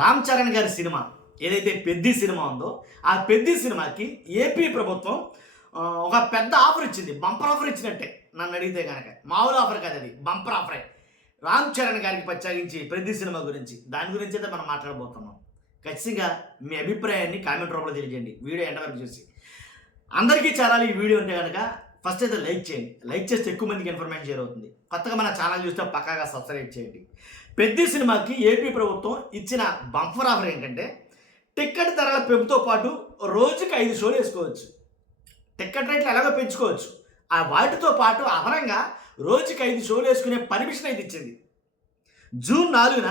రామ్ చరణ్ గారి సినిమా ఏదైతే పెద్ది సినిమా ఉందో ఆ పెద్ది సినిమాకి ఏపీ ప్రభుత్వం ఒక పెద్ద ఆఫర్ ఇచ్చింది. బంపర్ ఆఫర్ ఇచ్చినట్టే నన్ను అడిగితే కనుక. మామూలు ఆఫర్ కాదు, అది బంపర్ ఆఫరే. రామ్ చరణ్ గారికి ప్రత్యేకించి పెద్ది సినిమా గురించి, దాని గురించి అయితే మనం మాట్లాడబోతున్నాం. ఖచ్చితంగా మీ అభిప్రాయాన్ని కామెంట్ రూపంలో తెలియజేయండి వీడియో ఎండ్ వరకు చూసి. అందరికీ చేరాలి ఈ వీడియో అంటే కనుక ఫస్ట్ అయితే లైక్ చేయండి. లైక్ చేస్తే ఎక్కువ మందికి ఇన్ఫర్మేషన్ షేర్ అవుతుంది. కొత్తగా మన ఛానల్ చూస్తే పక్కాగా సబ్స్క్రైబ్ చేయండి. పెద్ది సినిమాకి ఏపీ ప్రభుత్వం ఇచ్చిన బంపర్ ఆఫర్ ఏంటంటే టికెట్ ధరల పెంపుతో పాటు రోజుకి 5 షోలు వేసుకోవచ్చు. టికెట్ రేట్లు ఎలాగో పెంచుకోవచ్చు. ఆ వాటితో పాటు అదనంగా రోజుకి 5 షోలు వేసుకునే పర్మిషన్ అయితే ఇచ్చింది. జూన్ 4న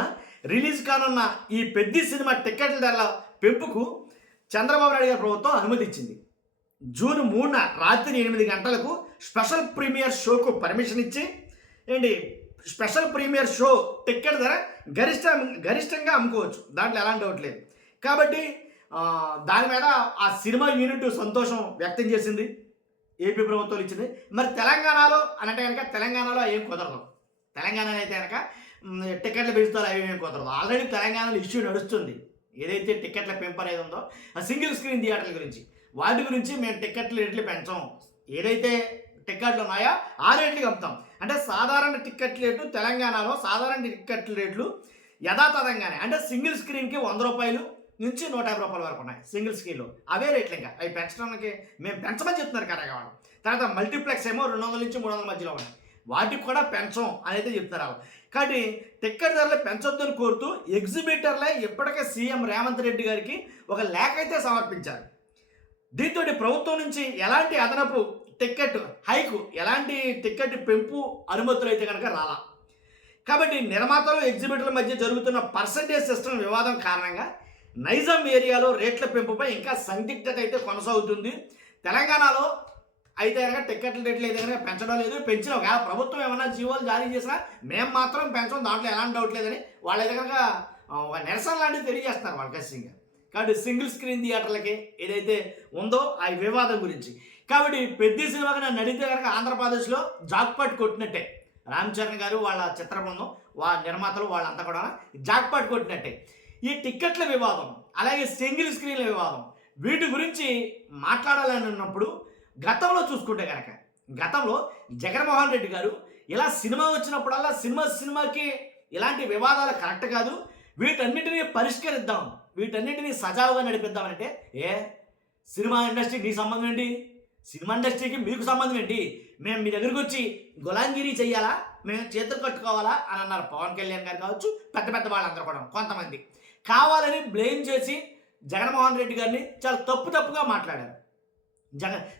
రిలీజ్ కానున్న ఈ పెద్ది సినిమా టికెట్ల ధరల పెంపుకు చంద్రబాబు నాయుడు గారి ప్రభుత్వం అనుమతి ఇచ్చింది. జూన్ 3న రాత్రి 8 గంటలకు స్పెషల్ ప్రీమియర్ షోకు పర్మిషన్ ఇచ్చి స్పెషల్ ప్రీమియర్ షో టికెట్ ధర గరిష్టంగా అమ్ముకోవచ్చు. దాంట్లో ఎలాంటి డౌట్ లేదు. కాబట్టి దాని మీద ఆ సినిమా యూనిట్ సంతోషం వ్యక్తం చేసింది. ఏపీ ప్రభుత్వం ఇచ్చింది. మరి తెలంగాణలో అంటే కనుక తెలంగాణలో ఏం కుదరదు. తెలంగాణలో అయితే కనుక టికెట్లు పెంచుతారు, అవి ఏం కుదరదు. ఆల్రెడీ తెలంగాణలో ఇష్యూ నడుస్తుంది. ఏదైతే టికెట్ల పెంపు అనేది ఉందో ఆ సింగిల్ స్క్రీన్ థియేటర్ల గురించి, వాటి గురించి మేము టికెట్లు రేట్లు పెంచాం. ఏదైతే టికెట్లు ఉన్నాయో ఆ రేట్లకి అమ్ముతాం. అంటే సాధారణ టికెట్ రేటు తెలంగాణలో సాధారణ టికెట్ల రేట్లు యథాతథంగానే, అంటే సింగిల్ స్క్రీన్కి 100 రూపాయలు నుంచి 150 రూపాయల వరకు ఉన్నాయి సింగిల్ స్క్రీన్లో. అవే రేట్లు ఇంకా అవి పెంచడానికి మేము పెంచమని చెప్తున్నారు కరెక్ట్గా వాళ్ళు. తర్వాత మల్టీప్లెక్స్ ఏమో 200 నుంచి 300 మధ్యలో ఉన్నాయి. వాటికి కూడా పెంచం అని అయితే చెప్తున్నారు వాళ్ళు. కాబట్టి టికెట్ ధరలు పెంచొద్దని కోరుతూ ఎగ్జిబిటర్లే ఇప్పటికే సీఎం రేవంత్ రెడ్డి గారికి ఒక లేఖ అయితే సమర్పించారు. దీంతో ప్రభుత్వం నుంచి ఎలాంటి అదనపు టికెట్ హైకు, ఎలాంటి టికెట్ పెంపు అనుమతులు అయితే కనుక రాలా. కాబట్టి నిర్మాతలు ఎగ్జిబిటర్ల మధ్య జరుగుతున్న పర్సంటేజ్ సిస్టమ్ వివాదం కారణంగా నైజాం ఏరియాలో రేట్ల పెంపుపై ఇంకా సందిగ్ధత అయితే కొనసాగుతుంది. తెలంగాణలో అయితే కనుక టికెట్ల రేట్లు అయితే కనుక పెంచడం లేదు. పెంచిన ఒకవేళ ప్రభుత్వం ఏమైనా జీవోలు జారీ చేసినా మేము మాత్రం పెంచడం, దాంట్లో ఎలాంటి డౌట్ లేదని వాళ్ళైతే కనుక ఒక నిరసన లాంటివి తెలియజేస్తున్నారు వాళ్ళు ఖచ్చితంగా. కాబట్టి సింగిల్ స్క్రీన్ థియేటర్లకి ఏదైతే ఉందో ఆ వివాదం గురించి. కాబట్టి పెద్ది సినిమాకి నన్ను అడిగితే కనుక ఆంధ్రప్రదేశ్లో జాక్పాట్ కొట్టినట్టే. రామ్ చరణ్ గారు వాళ్ళ చిత్ర బృందం, వాళ్ళ నిర్మాతలు వాళ్ళంతా కూడా జాక్పాట్ కొట్టినట్టే. ఈ టిక్కెట్ల వివాదం, అలాగే సింగిల్ స్క్రీన్ల వివాదం, వీటి గురించి మాట్లాడాలని ఉన్నప్పుడు గతంలో చూసుకుంటే కనుక గతంలో జగన్మోహన్ రెడ్డి గారు ఇలా సినిమా వచ్చినప్పుడల్లా సినిమాకి ఇలాంటి వివాదాలు కరెక్ట్ కాదు, వీటన్నిటినీ పరిష్కరిద్దాం, వీటన్నిటినీ సజావుగా నడిపిద్దామంటే సినిమా ఇండస్ట్రీకి నీ సంబంధం ఏంటి, సినిమా ఇండస్ట్రీకి మీకు సంబంధం ఏంటి, మేము మీ దగ్గరికి వచ్చి గులాంగిరి చెయ్యాలా, మేము చేతులు కట్టుకోవాలా అని అన్నారు. పవన్ కళ్యాణ్ గారు కావచ్చు, పెద్ద పెద్ద వాళ్ళందరూ కూడా కొంతమంది కావాలని బ్లేమ్ చేసి జగన్మోహన్ రెడ్డి గారిని చాలా తప్పుగా మాట్లాడారు.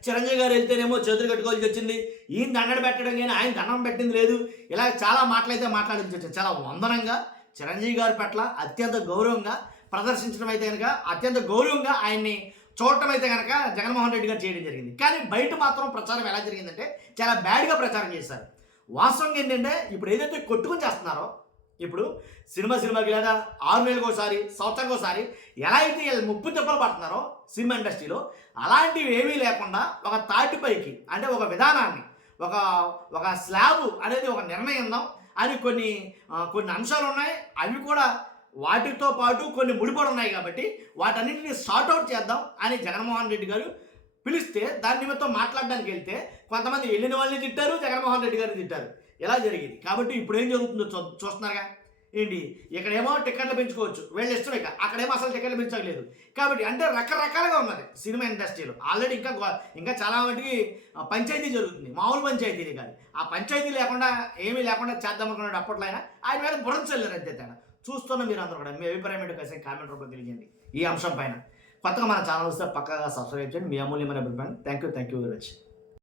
చిరంజీవి గారు వెళ్తేనేమో చేతులు కట్టుకోవాల్సి వచ్చింది, ఈయన దండన పెట్టడం కానీ ఆయన దండం పెట్టింది లేదు, ఇలా చాలా మాటలైతే మాట్లాడాల్సి వచ్చింది. చాలా వందనంగా చిరంజీవి గారి పట్ల అత్యంత గౌరవంగా ప్రదర్శించడం అయితే కనుక, అత్యంత గౌరవంగా ఆయన్ని చూడటం అయితే కనుక జగన్మోహన్ రెడ్డి గారు చేయడం జరిగింది. కానీ బయట మాత్రం ప్రచారం ఎలా జరిగిందంటే చాలా బ్యాడ్గా ప్రచారం చేశారు. వాస్తవంగా ఏంటంటే ఇప్పుడు ఏదైతే కొట్టుకుని చేస్తున్నారో, ఇప్పుడు సినిమాకి లేదా 6 నెలలకు ఒకసారి, సంవత్సరానికి ఒకసారి ఎలా అయితే ముప్పు దెబ్బలు పడుతున్నారో సినిమా ఇండస్ట్రీలో, అలాంటివి ఏమీ లేకుండా ఒక తాటిపైకి, అంటే ఒక విధానాన్ని, ఒక స్లాబ్ అనేది ఒక నిర్ణయం అని కొన్ని అంశాలు ఉన్నాయి. అవి కూడా వాటితో పాటు కొన్ని ముడిపడి ఉన్నాయి. కాబట్టి వాటన్నింటినీ సార్ట్అవుట్ చేద్దాం అని జగన్మోహన్ రెడ్డి గారు పిలిస్తే దాని నిమిత్తం మాట్లాడడానికి వెళ్తే కొంతమంది వెళ్ళిన వాళ్ళని తిట్టారు, జగన్మోహన్ రెడ్డి గారిని తిట్టారు. ఇలా జరిగింది. కాబట్టి ఇప్పుడు ఏం జరుగుతుందో చూస్తున్నారుగా. ఇక్కడేమో టికెట్లు పెంచుకోవచ్చు, వీళ్ళు ఇష్టం, అక్కడేమో అసలు టికెట్లు పెంచలేదు. కాబట్టి అంటే రకరకాలుగా ఉన్నది సినిమా ఇండస్ట్రీలో. ఆల్రెడీ ఇంకా చాలా మటుకి పంచాయతీ జరుగుతుంది, మామూలు పంచాయతీలు కాదు. ఆ పంచాయతీ లేకుండా ఏమీ లేకుండా చేద్దాం అనుకున్నాడు అప్పట్లో. ఆయన మీద బుర్ర చల్లారు అంతే తేడా. చూస్తున్న మీరు అందరూ కూడా మీ అభిప్రాయం ఏంటో కలిసి కామెంట్ రూపంలో తెలియజేయండి ఈ అంశం పైన. కొత్తగా మన ఛానల్ వస్తే పక్కగా సబ్స్క్రైబ్ చేయండి. మీ అమూల్యమైన అభిప్రాయం. Thank you very much.